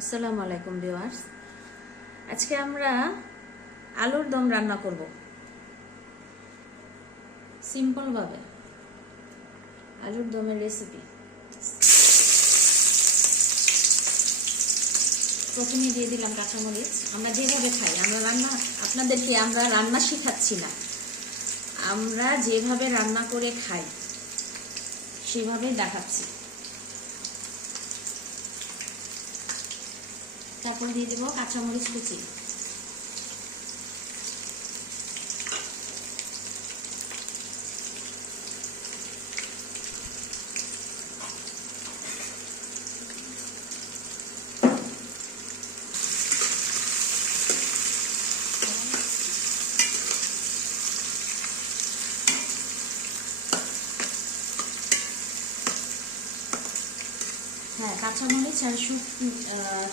আসসালামু আলাইকুম ভিউয়ার্স। আজকে আমরা আলুর দম রান্না করব সিম্পল ভাবে। আলুর দমের রেসিপি প্রথমে দিয়ে দিলাম কাঁচামরিচ। আমরা যেভাবে খাই, আমরা রান্না শিখাচ্ছি না, আমরা যেভাবে রান্না করে খাই সেভাবেই দেখাচ্ছি। তারপর দিয়ে দেবো কাঁচামরিচ কুচি,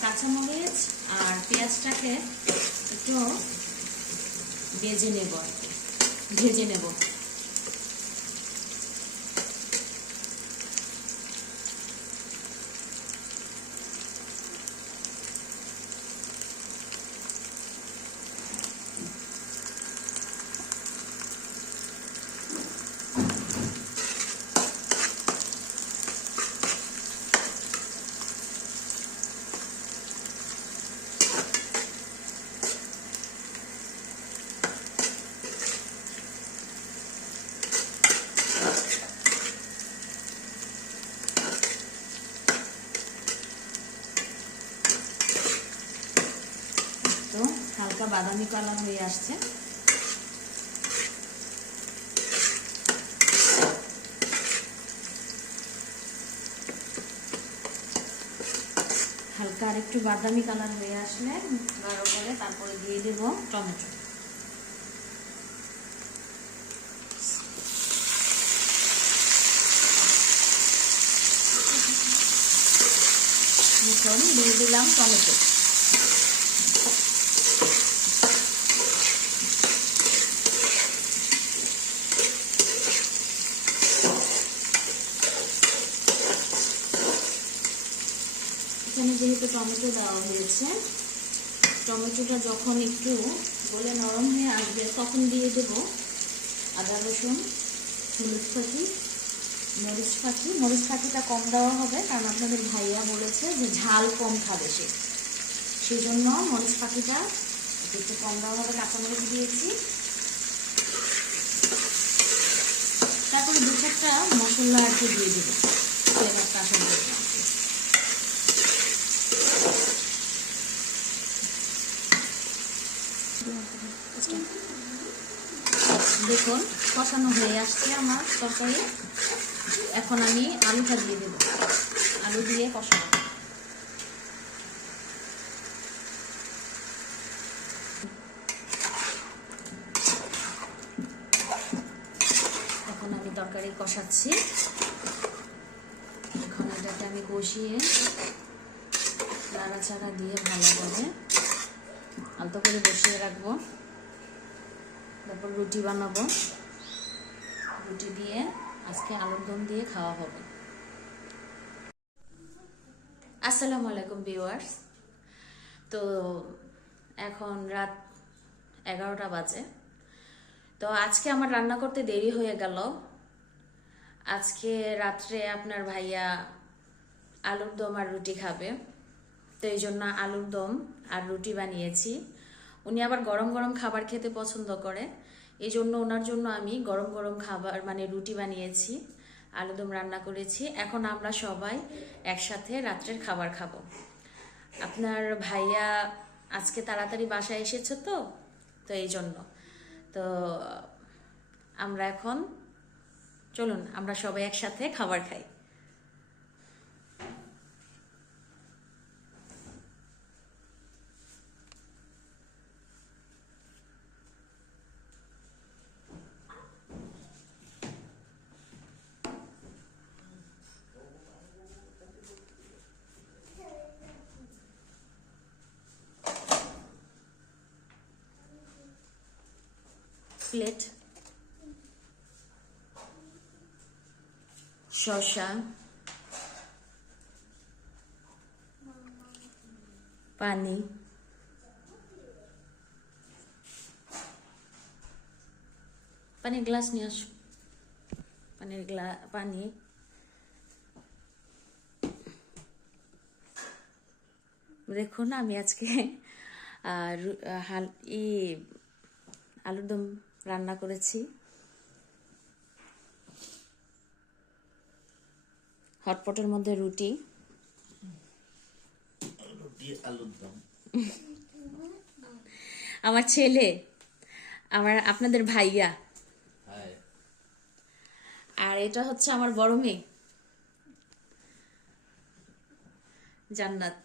কাঁচামরিচ আর পেঁয়াজটাকে একটু ভেজে নেব। তো হালকা বাদামি কালার হয়ে আসছে। হালকা আর একটু বাদামি কালার হয়ে আসলে গাঢ় করে তারপরে দিয়ে দেব টমেটো। এখন দিয়ে দিলাম টমেটো। এখানে যেহেতু টমেটো দেওয়া হয়েছে, টমেটোটা যখন একটু গলে নরম হয়ে আসবে তখন দিয়ে দেব আদা রসুন, হলুদ ফাঁকি, মরিচ ফাঁকিটা কম দেওয়া হবে, কারণ আপনাদের ভাইয়া বলেছে যে ঝাল কম খাবে সেই জন্য মরিচ ফাঁকিটা একটু কম দেওয়া হবে। কাঁচামরিচ দিয়েছি, তারপরে দু চারটা মশলা আর কি দিয়ে দেবো ফ্লেভারটা আসার জন্য। দেখুন কষানো হয়ে আসছে আমার তরকারি। এখন আমি আলুটা দিয়ে দেব, আলু দিয়ে কষাবো। এখন আমি তরকারি কষাচ্ছি। এখন এটাকে আমি কষিয়ে নাড়াচাড়া দিয়ে ভালোভাবে আলতো করে বসিয়ে রাখবো। তারপর রুটি বানাবো, রুটি দিয়ে আজকে আলুর দম দিয়ে খাওয়া হবে। আসসালামু আলাইকুম ভিউয়ার্স। তো এখন রাত 11টা বাজে। তো আজকে আমার রান্না করতে দেরি হয়ে গেল। আজকে রাত্রে আপনার ভাইয়া আলুর দম আর রুটি খাবে, তো এই জন্য আলুর দম আর রুটি বানিয়েছি। উনি আবার গরম গরম খাবার খেতে পছন্দ করে, এই জন্য ওনার জন্য আমি গরম গরম খাবার মানে রুটি বানিয়েছি, আলুদম রান্না করেছি। এখন আমরা সবাই একসাথে রাত্রের খাবার খাবো। আপনার ভাইয়া আজকে তাড়াতাড়ি বাসায় এসেছে, তো এই জন্য তো আমরা এখন চলুন আমরা সবাই একসাথে খাবার খাই। প্লেট, শসা, পানি, পানির গ্লাস নিয়ে আসো, পানি। দেখুন আমি আজকে আলুর দম রান্না করেছি, হটপটের মধ্যে রুটি, আলুর দম। আমার ছেলে, আপনাদের ভাইয়া, আর এটা হচ্ছে আমার বড় মেয়ে জান্নাত।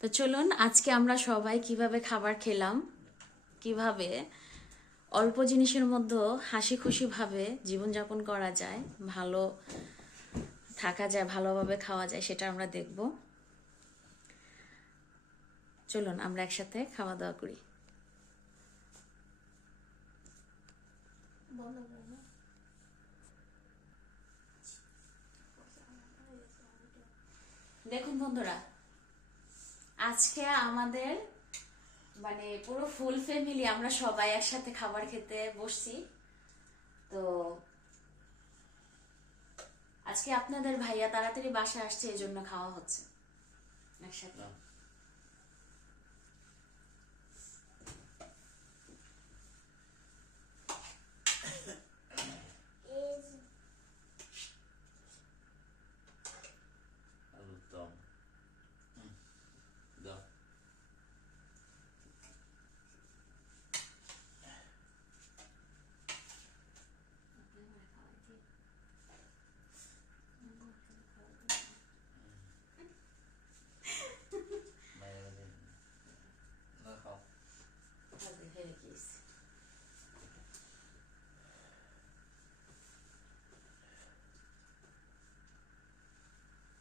তো চলুন আজকে আমরা সবাই কিভাবে খাবার খেলাম, কিভাবে অল্প জিনিসের মধ্যে হাসি খুশি ভাবে জীবনযাপন করা যায়, ভালো থাকা যায়, ভালোভাবে খাওয়া যায়, সেটা আমরা দেখব। চলুন আমরা একসাথে খাওয়া দাওয়া করি। দেখুন বন্ধুরা, আজকে আমাদের মানে পুরো ফুল ফ্যামিলি আমরা সবাই একসাথে খাবার খেতে বসছি। তো আজকে আপনাদের ভাইয়া তাড়াতাড়ি বাসায় আসছে, এই জন্য খাওয়া হচ্ছে একসাথে। আলুর দম দাও।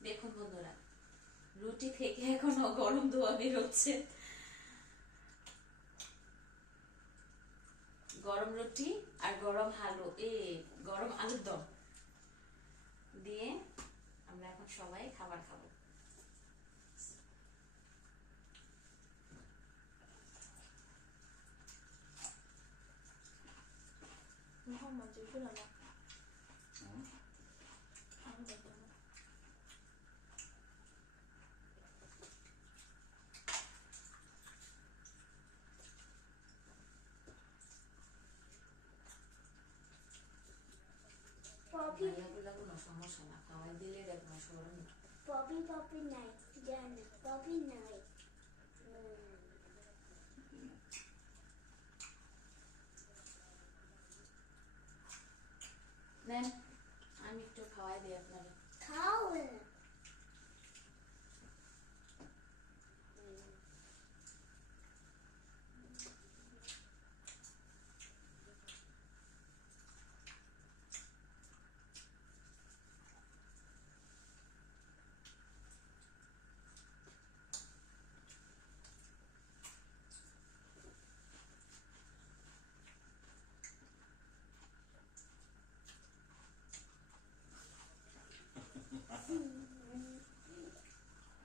দেখুন বন্ধুরা, রুটি থেকে এখনো গরম ধোয়া বেরোচ্ছে। গরম রুটি আর গরম গরম আলুর দম দিয়ে আমরা এখন সবাই খাবার খাবো। ভাইয়াগুলো কোনো সমস্যা না, খাওয়াই দিলে দেখবো সরম। পপি নাই, জানি পপি নাই। নেন আমি একটু খাওয়াই দিই আপনাকে। খাও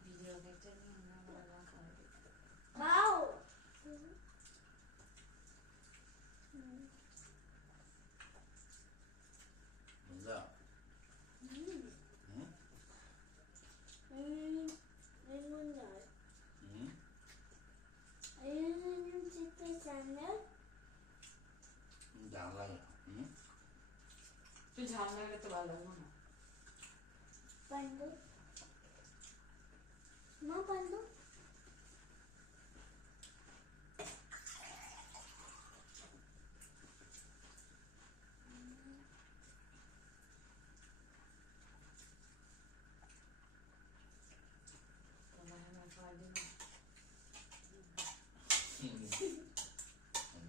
ভিডিও দেখতে নিয়ে আমরা খাওয়াই দিই। খাও। মজা। লেমন নাই। হুম চিপে স্যান্ডেল ঝাল লাগে। তুই ঝাল লাগলে তো ভালো লাগবে না। পান্ডু মা পান্ডু তোমার আমার খাওয়াই দিই না।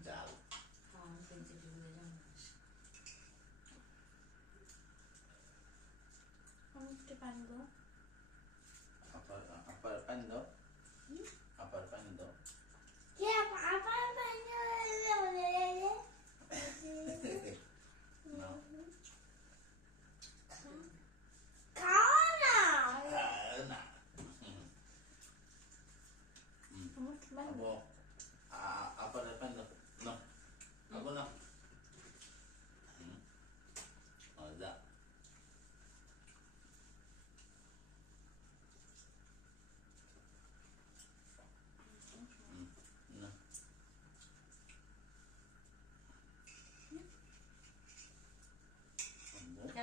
ঝাল। খাওয়া আমি সেন্সিটিভ হয়ে যাবো। আমি একটু পান্ডু আপার পানি দাও। আপার পানি দাও। কে আবার পান্ডু নাও। খাও না। না।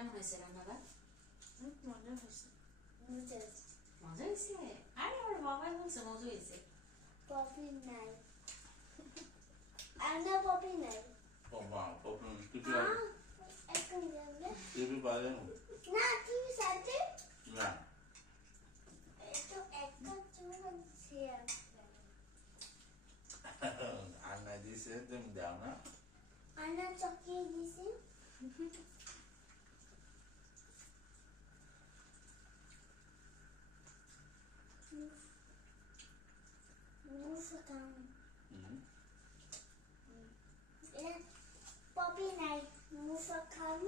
কেমন হয়েছে রান্নাটা? মজা হয়েছে। মজা হয়েছে? আরে আমার বাবাই বলছে মজা হয়েছে। পপি নাই। আনা পপি নাই। Papà, proprio un tipo এখন যাবে di padre. না তুমি সাথে No. তো একটা চুল share Anna dice, te mi dà una. আনা চকিয়ে দিছি মুসকাম পপি নাই মুসকাম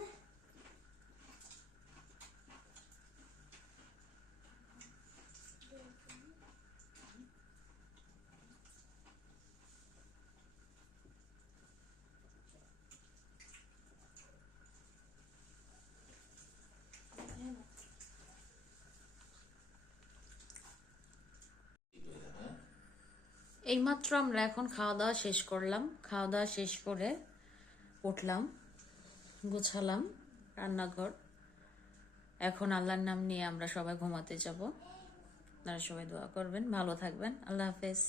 এইমাত্র আমরা এখন খাওয়া দাওয়া শেষ করলাম। খাওয়া দাওয়া শেষ করে উঠলাম, গুছালাম রান্নাঘর। এখন আল্লাহর নাম নিয়ে আমরা সবাই ঘুমাতে যাব। আপনারা সবাই দোয়া করবেন, ভালো থাকবেন। আল্লাহ হাফেজ।